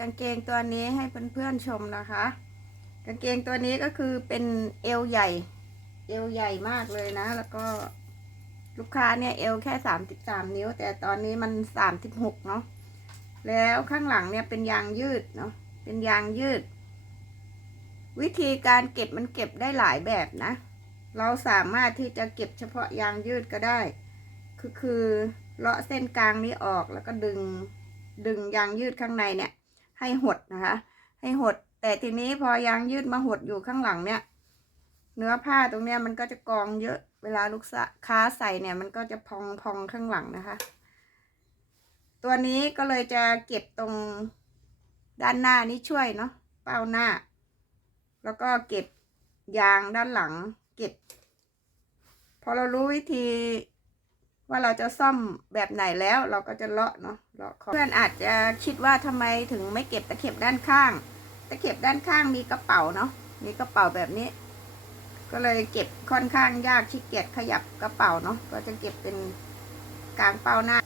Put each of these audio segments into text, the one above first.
กางเกงตัวนี้ให้เพื่อนๆชมนะคะ กางเกงตัวนี้ก็คือเป็นเอวใหญ่ เอวใหญ่มากเลยนะ แล้วก็ลูกค้าเนี่ยเอวแค่สามสิบสามนิ้ว แต่ตอนนี้มันสามสิบหกเนาะแล้วข้างหลังเนี่ยเป็นยางยืดเนาะเป็นยางยืด วิธีการเก็บมันเก็บได้หลายแบบนะ เราสามารถที่จะเก็บเฉพาะยางยืดก็ได้ คือคือเลาะเส้นกลางนี้ออกแล้วก็ดึงดึงยางยืดข้างในเนี่ย ให้หดนะคะ ให้หด แต่ทีนี้พอยางยืดมาหดอยู่ข้างหลังเนี่ย เนื้อผ้าตรงเนี้ยมันก็จะกองเยอะ เวลาลูกค้าใส่เนี่ย มันก็จะพองพองข้างหลังนะคะ ตัวนี้ก็เลยจะเก็บตรงด้านหน้านี้ช่วยเนาะ เป้าหน้า แล้วก็เก็บยางด้านหลัง เก็บ พอเรารู้วิธี ว่าเราจะซ่อมแบบไหนแล้วเราก็จะเลาะเนาะเลาะขอบเพื่อนอาจจะคิดว่าทำไมถึงไม่เก็บตะเข็บด้านข้าง ตะเข็บด้านข้างมีกระเป๋าเนาะมีกระเป๋าแบบนี้ ก็เลยเก็บค่อนข้างยากขี้เกียจขยับกระเป๋าเนาะก็จะเก็บเป็นกลางเป้าหน้า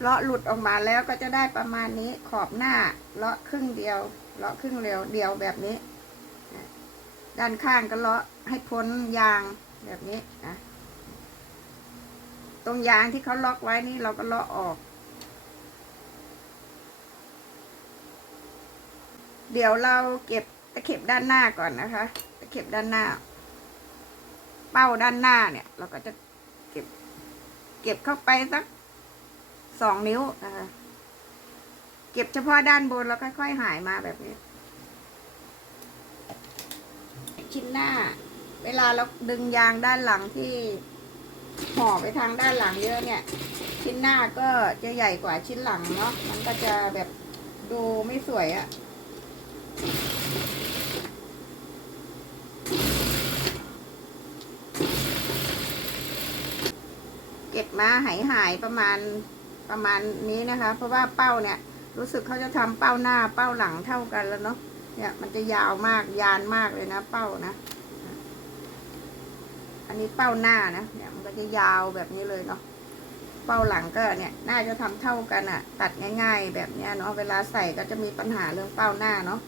เลาะหลุดออกมาแล้วก็จะได้ประมาณนี้ขอบหน้าเลาะครึ่งเดียวเลาะครึ่งเดียวเดียวแบบนี้ ด้านข้างก็เลาะให้พ้นยางแบบนี้นะ ตรงยางที่เขาล็อกไว้นี่เราก็เลาะออก เดี๋ยวเราเก็บตะเข็บด้านหน้าก่อนนะคะ ตะเข็บด้านหน้า เป้าด้านหน้าเนี่ย เราก็จะเก็บ เก็บเข้าไปสักสองนิ้วนะคะเก็บเฉพาะด้านบนแล้วค่อยๆหายมาแบบนี้ ชิ้นหน้า เวลาเราดึงยางด้านหลังที่ ห่อไปทางด้านหลังเยอะเนี่ย ชิ้นหน้าก็จะใหญ่กว่าชิ้นหลังเนาะมันก็จะแบบดูไม่สวยอะเก็บมาหายหายๆประมาณประมาณนี้นะคะ เพราะว่าเป้าเนี่ย รู้สึกเขาจะทำเป้าหน้าเป้าหลังเท่ากันแล้วเนาะเนี่ยมันจะยาวมากยานมากเลยนะเป้านะ นี้เป้าหน้านะ เนี่ยมันก็จะยาวแบบนี้เลยเนาะ เป้าหลังก็เนี่ย น่าจะทำเท่ากันอะตัดง่ายๆ แบบเนี้ยเนาะ เวลาใส่ก็จะมีปัญหาเรื่องเป้าหน้าเนาะ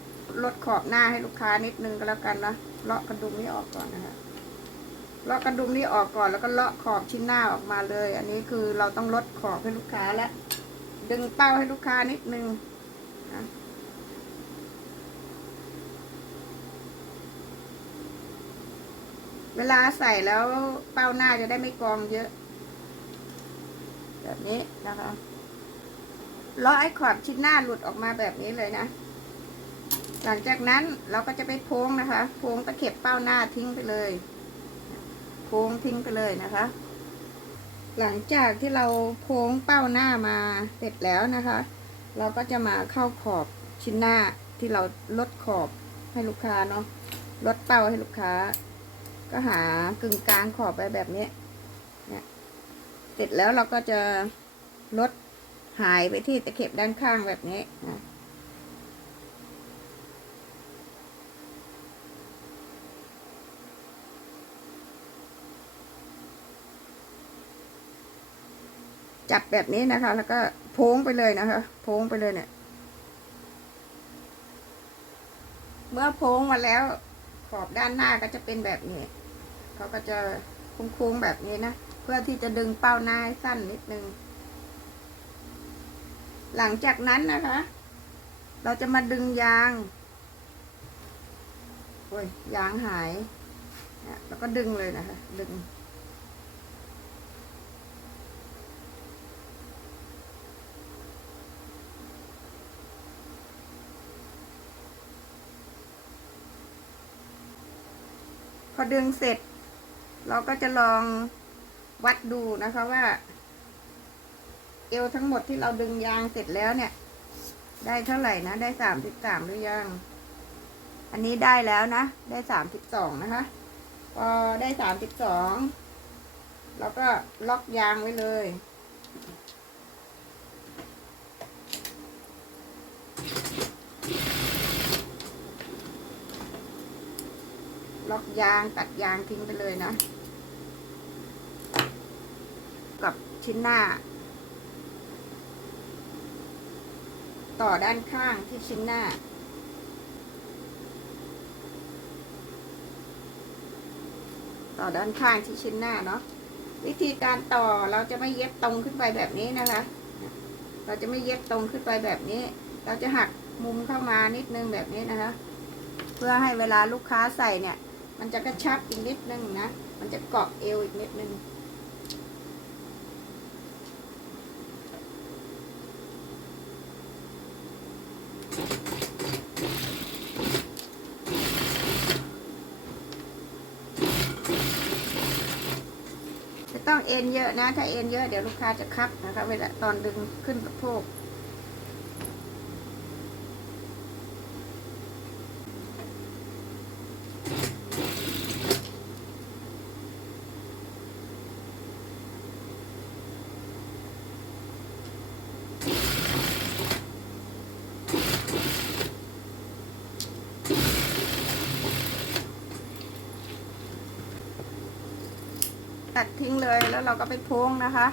ลดขอบหน้าให้ลูกค้านิดนึงก็แล้วกันนะเลาะกระดุมนี้ออกก่อนนะคะ เลาะกระดุมนี้ออกก่อนแล้วก็เลาะขอบชิ้นหน้าออกมาเลย อันนี้คือเราต้องลดขอบให้ลูกค้าแล้วดึงเป้าให้ลูกค้านิดนึงนะ เวลาใส่แล้วเป้าหน้าจะได้ไม่กองเยอะ แบบนี้นะคะลาะไอ้ขอบชิ้นหน้าหลุดออกมาแบบนี้เลยนะ หลังจากนั้นเราก็จะไปโพ้งนะคะ โพ้งตะเข็บเป้าหน้าทิ้งไปเลย โพ้งทิ้งไปเลยนะคะ หลังจากที่เราโพ้งเป้าหน้ามาเสร็จแล้วนะคะ เราก็จะมาเข้าขอบชิ้นหน้าที่เราลดขอบให้ลูกค้าเนาะลดเป้าให้ลูกค้า ก็หากึ่งกลางขอบไปแบบนี้เนี่ยเสร็จแล้วเราก็จะลดหายไปที่ตะเข็บด้านข้างแบบนี้นะจับแบบนี้นะคะ แล้วก็โพ้งไปเลยนะคะ โพ้งไปเลยเนี่ย เมื่อโพ้งมาแล้ว ขอบด้านหน้าก็จะเป็นแบบนี้ เขาก็จะโค้งๆแบบนี้นะ เพื่อที่จะดึงเป้าหน้าให้สั้นนิดนึง หลังจากนั้นนะคะ เราจะมาดึงยาง โอ้ย ยางหายเนี่ยแล้วก็ดึงเลยนะคะ ดึง พอดึงเสร็จ เราก็จะลองวัดดูนะคะว่า เอวทั้งหมดที่เราดึงยางเสร็จแล้วเนี่ย ได้เท่าไหร่นะ ได้สามสิบสามหรือยัง อันนี้ได้แล้วนะ ได้สามสิบสองนะคะพอได้สามสิบสองเราก็ล็อกยางไว้เลย ล็อกยางตัดยางทิ้งไปเลยนะ กับชิ้นหน้า ต่อด้านข้างที่ชิ้นหน้า ต่อด้านข้างที่ชิ้นหน้าเนาะวิธีการต่อเราจะไม่เย็บตรงขึ้นไปแบบนี้นะคะ เราจะไม่เย็บตรงขึ้นไปแบบนี้ เราจะหักมุมเข้ามานิดนึงแบบนี้นะคะ เพื่อให้เวลาลูกค้าใส่เนี่ย มันจะกระชับอีกนิดนึงนะ มันจะเกาะเอวอีกนิดนึง ไม่ต้องเอ็นเยอะนะ ถ้าเอ็นเยอะเดี๋ยวลูกค้าจะคับนะคะเวลาตอนดึงขึ้นสะโพก ตัดทิ้งเลยแล้วเราก็ไปโพ้งนะคะ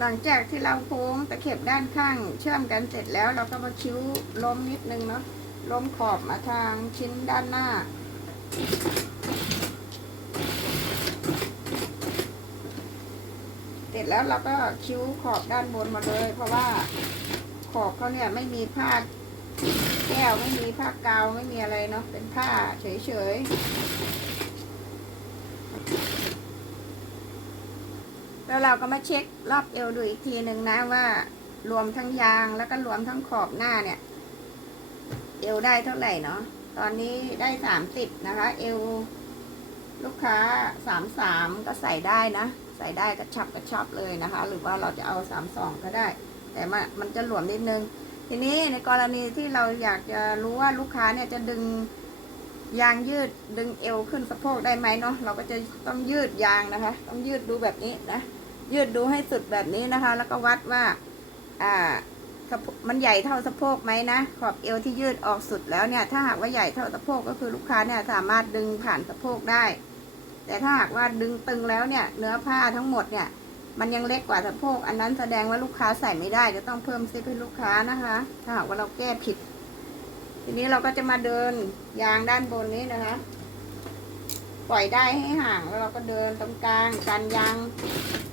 หลังจากที่เราโพ้งตะเข็บด้านข้าง เชื่อมกันเสร็จแล้วเราก็มาคิ้วล้มนิดนึงเนาะล้มขอบมาทางชิ้นด้านหน้า เสร็จแล้วเราก็คิ้วขอบด้านบนมาเลย เพราะว่าขอบเขาเนี่ยไม่มีผ้าแก้วไม่มีผ้ากาวไม่มีอะไรเนาะเป็นผ้าเฉยๆ แล้วเราก็มาเช็ครอบเอวดูอีกทีหนึ่งนะว่ารวมทั้งยางแล้วก็รวมทั้งขอบหน้าเนี่ย เอวได้เท่าไหร่เนาะตอนนี้ได้สามสิบนะคะ เอวลูกค้าสามสามก็ใส่ได้นะ ใส่ได้กระชับกระชับเลยนะคะ หรือว่าเราจะเอาสามสองก็ได้ แต่มันมันจะหลวมนิดนึง ทีนี้ในกรณีที่เราอยากจะรู้ว่าลูกค้าเนี่ยจะดึงยางยืดดึงเอวขึ้นสะโพกได้ไหมเนาะเราก็จะต้องยืดยางนะคะ ต้องยืดดูแบบนี้นะ ยืดดูให้สุดแบบนี้นะคะ แล้วก็วัดว่า อ่า มันใหญ่เท่าสะโพกไหมนะ ขอบเอวที่ยืดออกสุดแล้วเนี่ย ถ้าหากว่าใหญ่เท่าสะโพกก็คือลูกค้าเนี่ยสามารถดึงผ่านสะโพกได้ แต่ถ้าหากว่าดึงตึงแล้วเนี่ย เนื้อผ้าทั้งหมดเนี่ย มันยังเล็กกว่าสะโพก อันนั้นแสดงว่าลูกค้าใส่ไม่ได้ จะต้องเพิ่มซิปให้ลูกค้านะคะ ถ้าหากว่าเราแก้ผิด ทีนี้เราก็จะมาเดินยางด้านบนนี้นะคะ ปล่อยได้ให้ห่างแล้วเราก็เดินตรงกลางกันยาง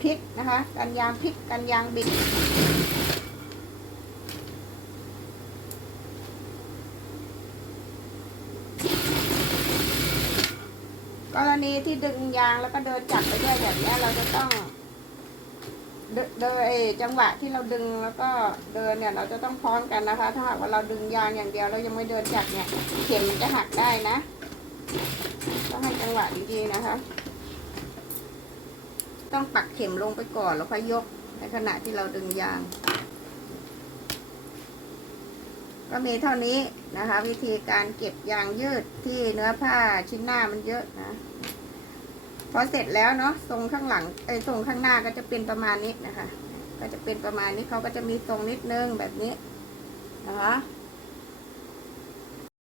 พลิกนะคะกันยางพลิกกันยางบิด กรณีที่ดึงยางแล้วก็เดินจับไปด้วยแบบนี้เราจะต้องเดโดยจังหวะที่เราดึงแล้วก็เดินเนี่ยเราจะต้องพร้อมกันนะคะ ถ้าหากว่าเราดึงยางอย่างเดียวเรายังไม่เดินจับเนี่ยเข็มมันจะหักได้นะ ต้องให้จังหวะดีๆนะคะ ต้องปักเข็มลงไปก่อนแล้วค่อยยกในขณะที่เราดึงยาง ก็มีเท่านี้นะคะ วิธีการเก็บยางยืดที่เนื้อผ้าชิ้นหน้ามันเยอะนะพอเสร็จแล้วเนาะทรงข้างหลังไอ้ทรงข้างหน้าก็จะเป็นประมาณนี้นะคะ ก็จะเป็นประมาณนี้เขาก็จะมีทรงนิดนึงแบบนี้นะคะ